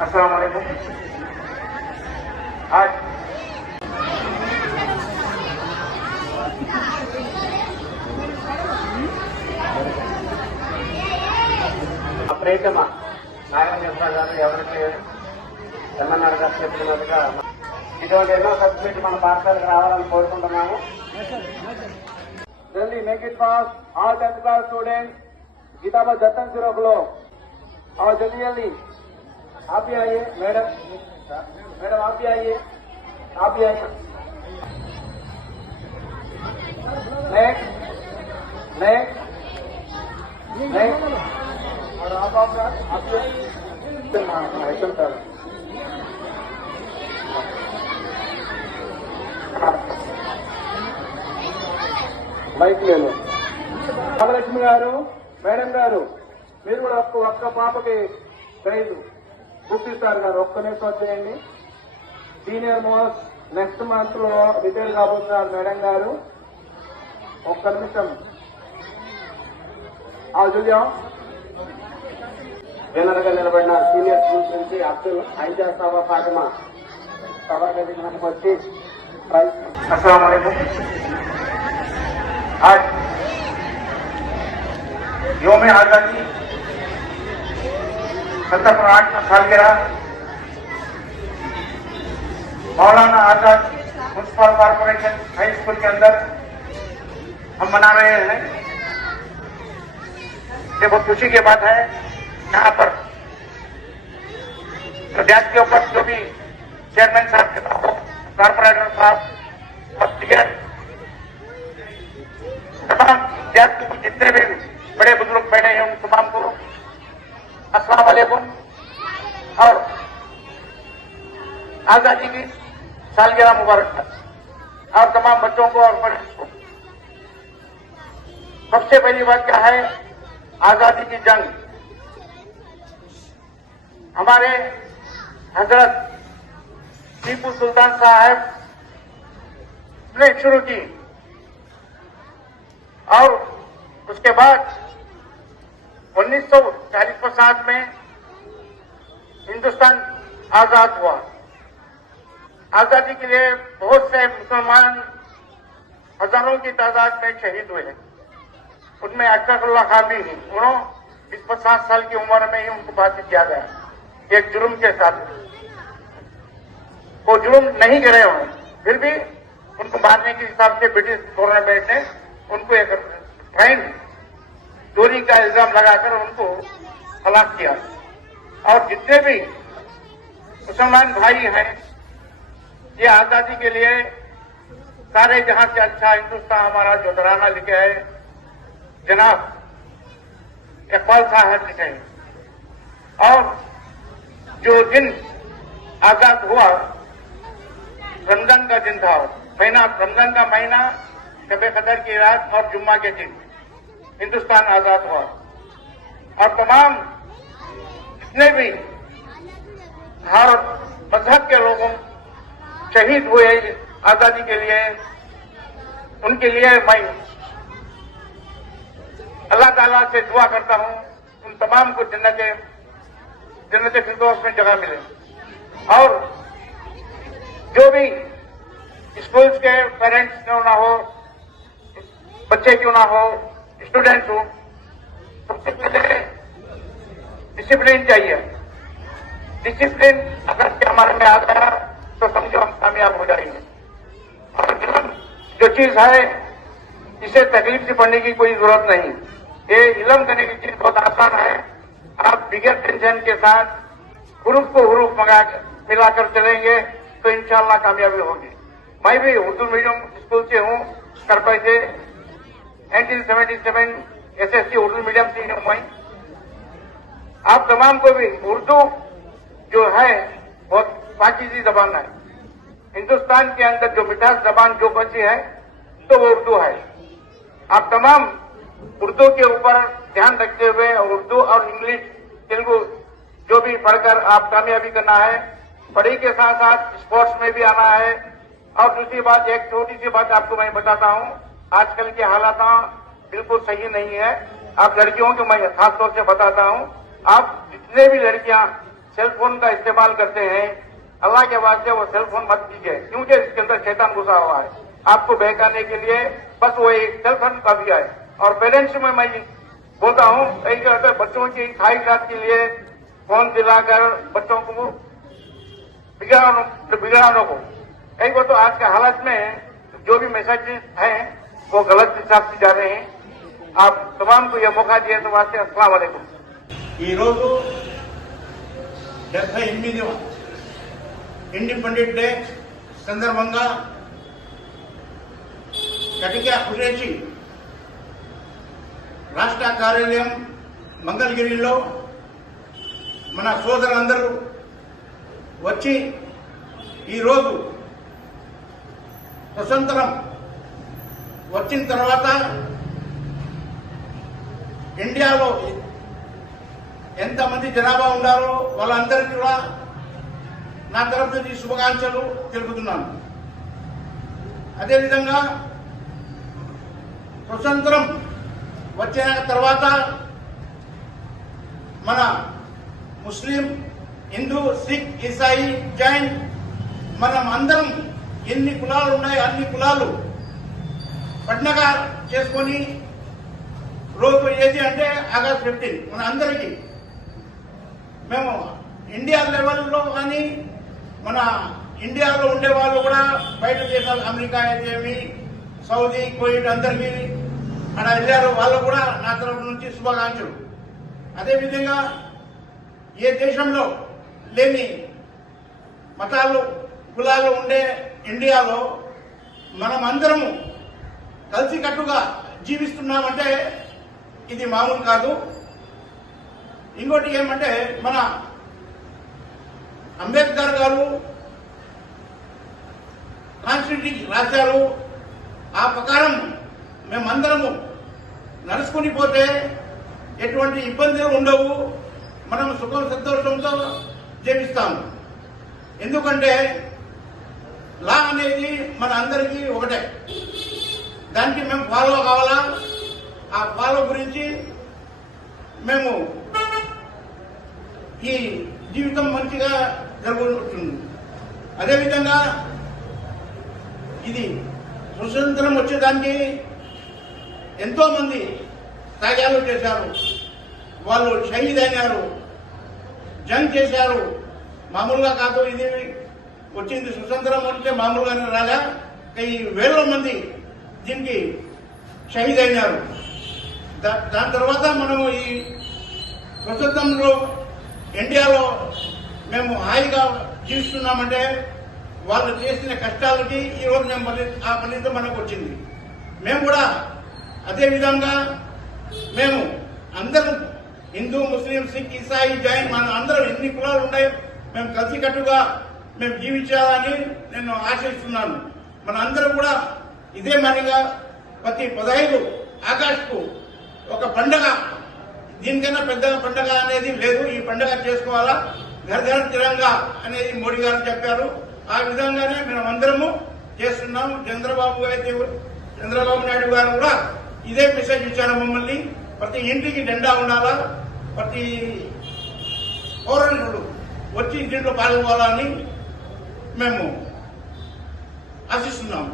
আসসালামু আলাইকুম আজ ప్రేతమ నాగేంద్ర ఎవరికి ఎమ్మెన్ఆర్ గారు చెప్తున్నట్టుగా ఇటువంటి ఎన్నో సర్టిఫికేట్ మన రావాలని కోరుకుంటున్నాము make it fast all tenth class students गीताबा जतन से रोक लो और जल्दी जल्दी आप भी आइए मैडम मैडम आप भी आइए आप भी आइए नेक्स्ट नेक्स्ट नेक्स्ट और आप आप आप भी आइए सर మైక్ లేదు నాగలక్ష్మి గారు మేడం గారు మీరు కూడా ఒక్క ఒక్క పాపకి ప్రైజ్ బుక్ ఇస్తారు గారు ఒక్క నిమిషం వచ్చేయండి సీనియర్ మోస్ట్ నెక్స్ట్ మంత్లో రిటైర్ కాబోతున్నారు మేడం గారు. ఒక్క నిమిషం. ఆ చూద్దాం. జనరల్గా నిలబడిన సీనియర్ స్కూల్స్ నుంచి అబ్దుల్ ఐజా సభా ఫాతిమా. సభా గదికి వచ్చి ప్రైజ్ అస్సలం आज योम आज़ादी सत्तर पर आठ साल गिरा Maulana Azad municipal corporation high school के अंदर हम मना रहे हैं। ये बहुत खुशी की बात है, यहाँ पर गैस के ऊपर जो भी चेयरमैन साहब कॉर्पोरेटर साहब, और तमाम जाति के जितने भी बड़े बुज़ुर्ग बैठे हैं उन तमाम को। अस्सलाम वालेकुम। और आज़ादी की सालगिरह मुबारक। और तमाम बच्चों को और बड़े को। सबसे पहली बात क्या है? आज़ादी की जंग। हमारे हज़रत टीपू सुल्तान साहब ने शुरू की। और उसके बाद 1940 में हिंदुस्तान आज़ाद हुआ। आज़ादी के लिए बहुत से मुसलमान हज़ारों की तादाद में शहीद हुए उनमें अशरफुल्ला खान भी नहीं उन्होंने इस पचास साल की उम्र में ही उनको फांसी किया गया। एक जुर्म के साथ। वो जुर्म नहीं करे हुए फिर भी उनको मारने के हिसाब से ब्रिटिश गवर्नमेंट ने उनको एक फाइन चोरी का इल्ज़ाम लगाकर उनको हलाक किया। और जितने भी मुसलमान भाई हैं, ये आज़ादी के लिए सारे जहाँ से अच्छा हिंदुस्तान हमारा जो तराना लिखे है, जनाब इकबाल साहब लिखे हैं। और जो दिन आज़ाद हुआ, रमज़ान का दिन था, महीना, रमज़ान का महीना, शब कदर की रात और जुम्मा के दिन। हिंदुस्तान आज़ाद हुआ। और तमाम जितने भी हर मज़हब के लोगों शहीद हुए आज़ादी के लिए, उनके लिए मैं अल्लाह ताला से दुआ करता हूँ, उन तमाम को जन्नत जन्नत फिरदौस में जगह मिले। और जो भी स्कूल्स के पेरेंट्स क्यों ना हो, बच्चे क्यों ना हो स्टूडेंट्स हो। सबसे पहले डिसिप्लिन चाहिए। डिसिप्लिन अगर के हमारे में आ गया तो समझो हम कामयाब हो जाएँगे। जो चीज़ है, इसे तकलीफ़ से पढ़ने की कोई ज़रूरत नहीं। ये इलम करने की चीज़ बहुत आसान है। आप बिगर टेंशन के साथ हरूफ को हरूफ मंगा मिलाकर चलेंगे तो इंशाल्लाह कामयाबी होगी। मैं भी उर्दू मीडियम स्कूल से हूँ करपाई से। 1977 एसएससी उर्दू मीडियम से हूँ मैं आप तमाम को भी उर्दू जो है, बहुत पाकिजी जबान है। हिंदुस्तान के अंदर जो मिठास जबान जो बची है तो वो उर्दू है। आप तमाम उर्दू के ऊपर ध्यान रखते हुए उर्दू और इंग्लिश, तेलुगु जो भी पढ़कर आप कामयाबी करना है, पढ़ाई के साथ साथ स्पोर्ट्स में भी आना है। और दूसरी बात, एक छोटी सी बात आपको मैं बताता हूँ। आजकल के हालात बिल्कुल सही नहीं है। आप लड़कियों को मैं खास तौर से बताता हूँ, आप जितने भी लड़कियाँ सेल फ़ोन का इस्तेमाल करते हैं, अल्लाह के वास्ते वो सेल फ़ोन मत कीजिए, क्योंकि इसके अंदर शैतान घुसा हुआ है। आपको बहकाने के लिए बस वो एक सेल फ़ोन का दिया है। और पेरेंट्स में मैं बोलता हूँ एक हैं बच्चों की ख्वाहिशात के लिए फ़ोन दिलाकर बच्चों को बिगड़ाने को। एक वो तो आज के हालत में जो भी मैसेजेस हैं वो गलत हिसाब से जा रहे हैं आप तमाम को यह मौका दिए तो वास्ते अस्सलाम वालेकुम ఈరోజు డెబ్బై ఎనిమిదవ ఇండిపెండెంట్ డే సందర్భంగా కటిక కురేచి రాష్ట్ర కార్యాలయం మంగళగిరిలో మన సోదరులందరూ వచ్చి ఈరోజు స్వతంత్రం వచ్చిన తర్వాత ఇండియాలో ఎంతమంది జనాభా ఉన్నారో వాళ్ళందరికీ కూడా నా తరఫు నుంచి శుభాకాంక్షలు తెలుపుతున్నాను. అదేవిధంగా స్వతంత్రం వచ్చిన తర్వాత మన ముస్లిం హిందూ సిక్ ఇసాయి జైన్ మనం అందరం ఎన్ని కులాలు ఉన్నాయో అన్ని కులాలు పట్నగా చేసుకొని రోజు ఏది అంటే ఆగస్ట్ ఫిఫ్టీన్ మన అందరికీ. మేము ఇండియా లెవెల్లో కానీ మన ఇండియాలో ఉండే వాళ్ళు కూడా బయట దేశాలు అమెరికా అయితేమి సౌదీ కోయిట్ అందరికీ అక్కడ వెళ్ళారు వాళ్ళు కూడా నా తరఫు నుంచి శుభాకాంక్షలు. అదేవిధంగా ఏ దేశంలో లేని మతాలు కులాలు ఉండే ఇండియాలో మనమందరము కలిసికట్టుగా జీవిస్తున్నామంటే ఇది మామూలు కాదు. ఇంకోటి ఏమంటే మన అంబేద్కర్ గారు కాన్స్టిట్యూషన్ రాశారు. ఆ ప్రకారం మేమందరము నడుచుకుని పోతే ఎటువంటి ఇబ్బందులు ఉండవు. మనం సుఖం సంతోషంతో జీవిస్తాము. ఎందుకంటే లా అనేది మన అందరికీ ఒకటే. దానికి మేము ఫాలో కావాలా? ఆ ఫాలో గురించి మేము ఈ జీవితం మంచిగా జరుగుతుంది అదేవిధంగా ఇది స్వతంత్రం వచ్చేదానికి ఎంతోమంది త్యాగాలు చేశారు. వాళ్ళు షహీద్ అయినారు. జంగ్ చేశారు. మామూలుగా కాదు ఇది వచ్చింది స్వతంత్రం అంటే మామూలుగానే రాగా ఈ వేల మంది దీనికి షహీద్ అయినారు. దా- దాని తర్వాత మనము ఈ ప్రస్తుతంలో ఇండియాలో మేము హాయిగా జీవిస్తున్నామంటే వాళ్ళు చేసిన కష్టాలకి ఈరోజు మేము ఫలి- ఆ ఫలితం మనకు వచ్చింది. మేము కూడా అదేవిధంగా మేము అందరం హిందూ ముస్లిం సిక్ ఇసాయి జైన్ మన అందరం ఎన్ని కులాలు ఉన్నాయో మేము కలిసికట్టుగా మేము జీవించాలని నేను ఆశిస్తున్నాను. మన అందరం కూడా ఇదే మరిగా ప్రతి పదహైదు ఆగస్టుకు ఒక పండగ. దీనికన్నా పెద్ద పండగ అనేది లేదు. ఈ పండగ చేసుకోవాలా? ఘర్ ఘర్ తిరంగా అనేది మోడీ గారు చెప్పారు. ఆ విధంగానే మేము అందరము చేస్తున్నాము. చంద్రబాబు అయితే చంద్రబాబు నాయుడు గారు కూడా ఇదే మెసేజ్ ఇచ్చారు మమ్మల్ని. ప్రతి ఇంటికి డెండా ఉండాలా? ప్రతి పౌరులు వచ్చి దీంట్లో పాల్గొనాలని మేము ఆశిస్తున్నాము.